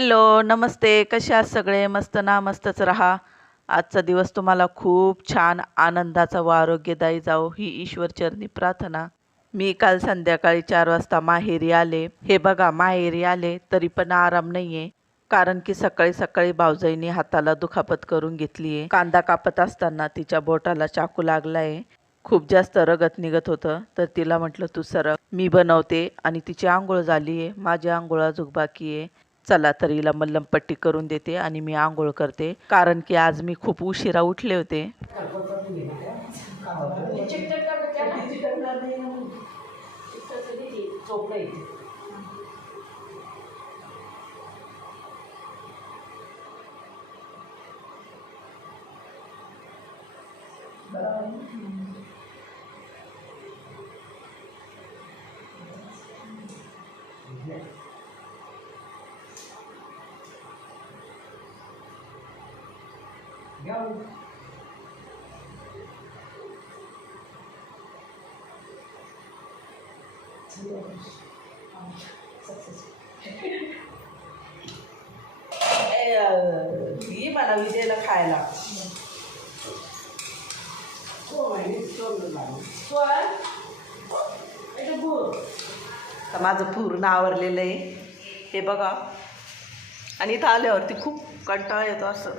Hello नमस्ते. कसे आहात सगळे? मस्त ना मस्तच राहा. आजचा दिवस तुम्हाला खूप छान आनंदाचा व आरोग्यदायी जाओ ही ईश्वरचरणी प्रार्थना. मी काल संध्याकाळी चार वाजता माहेरी आले. हे बघा माहेरी आले तरी पण आराम नाही आहे कारण की सकाळी सकाळी भाऊजाईने हाताला दुखापत करून घेतली आहे कांदा कापत असताना तिच्या बोटाला चाकू लागलाय. खूप जास्त रगत निघत होतं तर तिला म्हटलं तू सरक. मी बनवते आणि तिची आंघोळ झाली आहे माझी आंघोळ अजून बाकी आहे. चला तर हिला मल्लमपट्टी करून देते आणि मी आंघोळ करते. कारण की आज मी खूप उशिरा उठले होते. ही मला विजयला खायला माझं पूर्ण आवरलेलं आहे. हे बघा. आणि इथं आल्यावरती खूप कंटाळा येतो असं.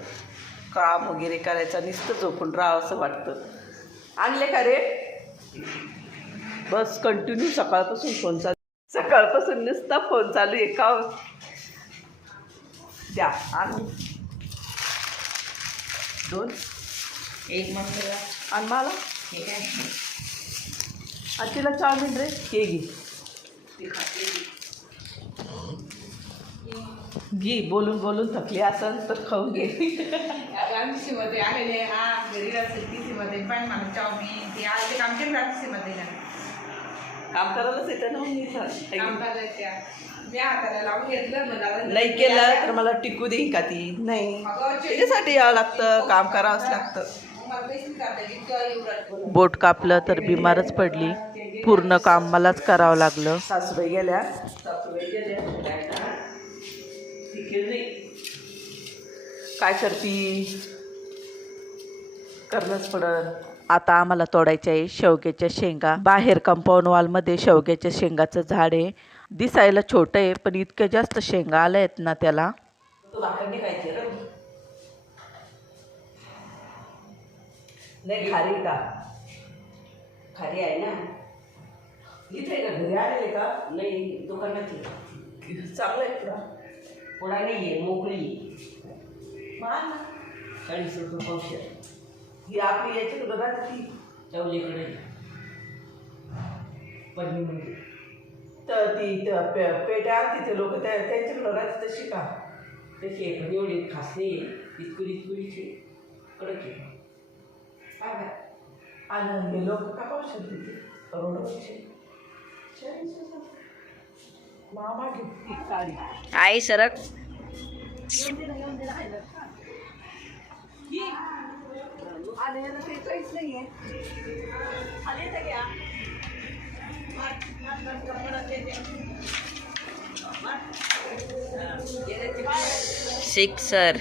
काम वगैरे करायचं नुसतं झोपून राहावं असं वाटतं. आणले का रे? बस कंटिन्यू सकाळपासून फोन चालू. सकाळपासून नुसता फोन चालू आहे. का द्या. आण. दोन. एक मस्त आणि मला. हे आणि तिला चाऊमिन रे. हे घे. घे बोलून बोलून थकली असेल तर खाऊन घे. आमची आलेले हा घरी असेल ती पण मला चाऊमिन ते आले काम केलं रात्री मध्ये काम करायलाच येतं ना मी काम इथं. करायला त्या मी हाताला लावून घेतलं मला नाही केलं तर मला टिकू देईन का ती? नाही. त्याच्यासाठी यावं लागतं काम करावंच लागतं. बोट कापलं तर बिमारच पडली. पूर्ण काम मलाच करावं लागलं. सासूबाई गेल्या. सासूबाई गेल्या. काय करती? करणंच पडत. आता आम्हाला तोडायच्या आहे शेवग्याच्या शेंगा. बाहेर कंपाऊंड वॉलमध्ये शेवग्याच्या शेंगाचं झाड आहे. दिसायला छोटं आहे पण इतक्या जास्त शेंगा आल्या आहेत ना त्याला. नाही खारी का? खाली आहे ना. इथे का? घरी आलेले का? नाही दुकानात. चांगलं आहे पुढा नाही आहे मोकळी मान ना. चाळीस रुपये पावशे ही आपली याची राहते ती? चवलीकडे. पन्नीमध्ये तर ती पे- पेट्या आणते ते लोक त्या त्यांच्याकडं राहते तशी का? त्याची एखादी एवढी खास नाही आहे इतकुरी इतकुरीची कडक आहे. काय आणि हे लोक का पाहू शकते करोडोचे. मामा घेतली साडी आई सरक। Sixer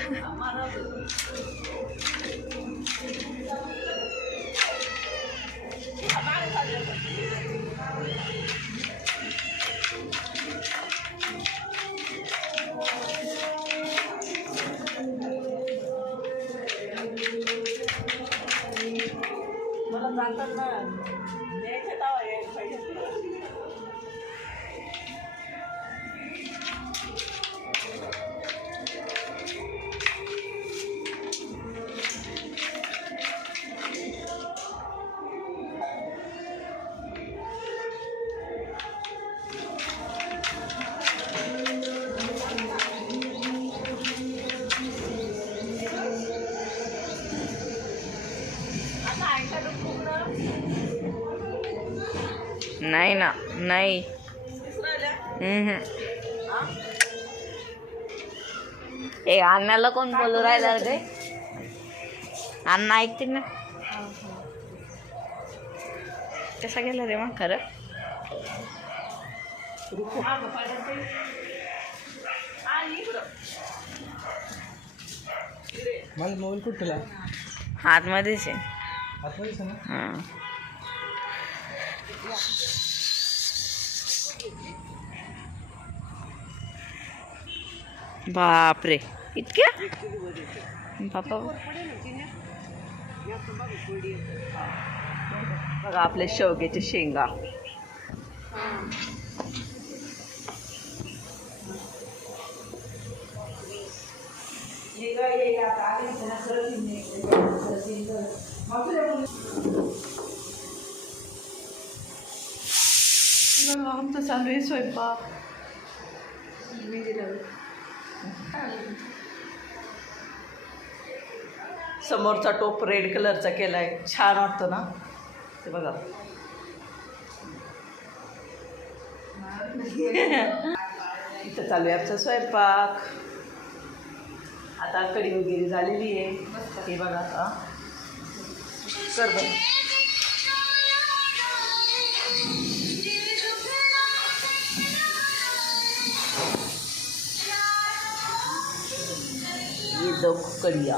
Tanpa. नाही. ए अण्णाला कोण बोलू राहिला रे? अण्णा ऐकते ना? कसा गेला रे मग खरं? माझा मोबाईल कुठं ठेवला आतमध्येच आहे. आतमध्येच आहे ना? हां. बापरे. इतक्या? बापा. बघा आपले शेवग्याचे शेंगा. आमचं चालू आहे स्वयंपाक. समोरचा टोप रेड कलरचा केलाय. छान वाटतो ना? ते बघा. इथं चालू आहे आमचा स्वयंपाक. आता कडी वगैरे झालेली आहे. हे बघा आता. कर बरं. ये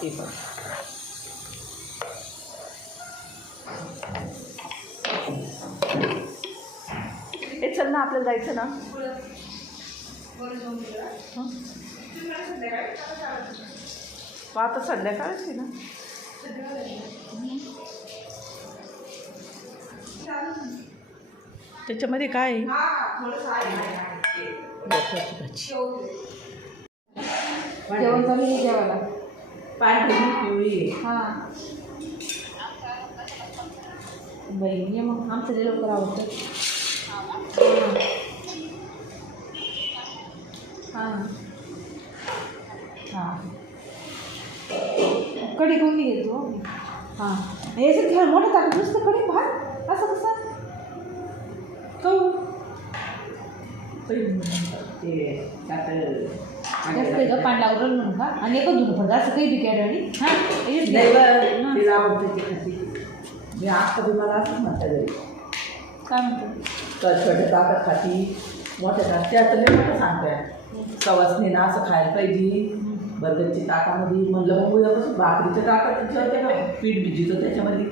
ते पण हे चल ना आपल्याला जायचं ना? मग आता संध्याकाळच आहे ना? त्याच्यामध्ये काय आहे भाजी जेवण चालू आहे जेवायला पांढरी पिवळी आहे हां बाई ये मग आमचं जे लवकर आवडतं हां हां कढी कोणी घेतो? हां. याच्यात घ्या मोठं टाकत नुसतं कडी भात असं कसं कहू ते टाकलं जास्त पाणी लागलं म्हणून का? आणि एकच धुणं पडतं. असं काही हां. तिला आवडते ती मी आज कधी मला असंच म्हणता घरी. काय म्हणतो? तर छोट्या ताकद खाती. मोठ्या ताकद त्या तर लई मोठं सांगताय सवासनीनं असं खायला पाहिजे. बर्गरची ताकामध्ये म्हणलं मग उद्यापासून भाकरीच्या ताकात ठेवते का पीठ भिजितो त्याच्यामध्ये?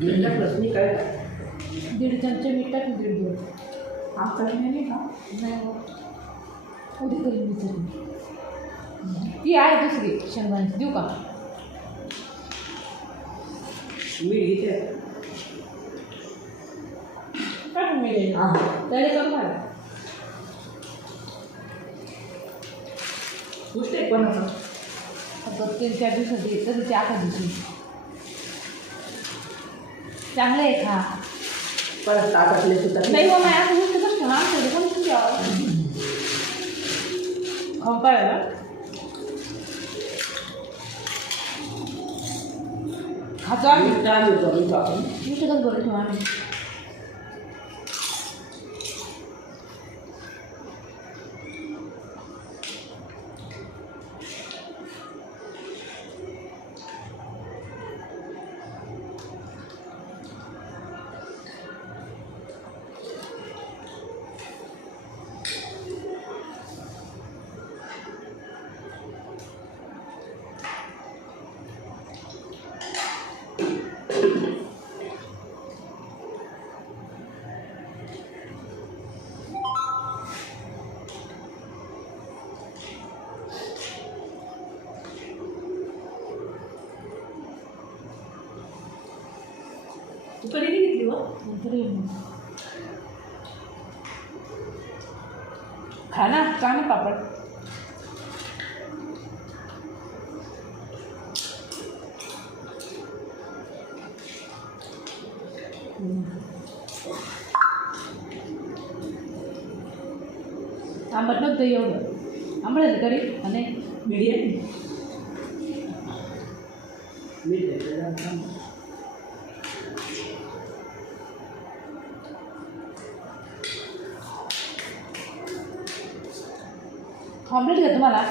दीड काय दीड चमचे मीठ टाकून दीड दिवस आमचा नाही का? नाही उद्या मी चटणी ती आहे दुसरी. शेंगदाण्याची देऊ का? मी घेते टाकून मिळेल हां. त्याला घाला गोष्ट आहे आता तीन चार दिवसात येत तर ते आखा दिवशी. चांगलं आहे खा परत ताटातले सुद्धा. नाही हो नाही असं गोष्ट कसं ना आमच्या कोण तुझ्या खाऊ पाहिजे खातो आम्ही मी देतो मी टाकून नुसतं बरं ठेवा आम्ही. तू कधी नाही घेतली हो नंतर येईल मग. खा ना चांगलं पापड आंबट नव्हतं एवढं आंबट झाली कडी आणि मीडियम मीडियम ऑमलेट घ्या तुम्हाला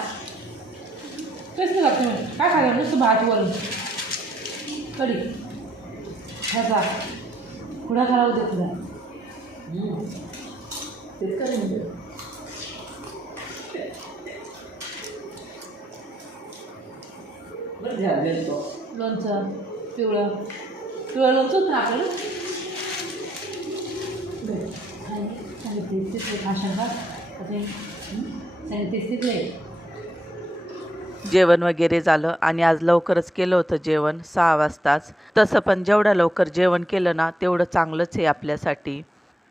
कसं लागतं तुम्ही काय खायला? नुसतं भात वरून. कढी. ह्याचा खुडा करावं दे खुडा तेच काय म्हणजे बरं तो लोणचं पिवळं. पिवळं लोणचं होतं ना आपल्याला? सांगितलीस तिथे भाषण का जेवण वगैरे झालं आणि आज लवकरच केलं होतं जेवण सहा वाजताच. तसं पण जेवढं लवकर जेवण केलं ना तेवढं चांगलंच आहे आपल्यासाठी.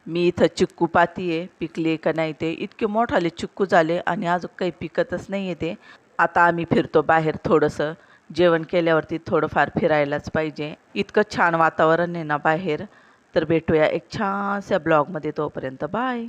मी इथं चिक्कू पाती आहे पिकले का नाही ते. इतके मोठाले चिक्कू झाले आणि अजून काही पिकतच नाही आहे ते. आता आम्ही फिरतो बाहेर थोडंसं. जेवण केल्यावरती थोडंफार फिरायलाच पाहिजे. इतकं छान वातावरण आहे ना बाहेर. तर भेटूया एक छानशा ब्लॉगमध्ये तोपर्यंत. बाय.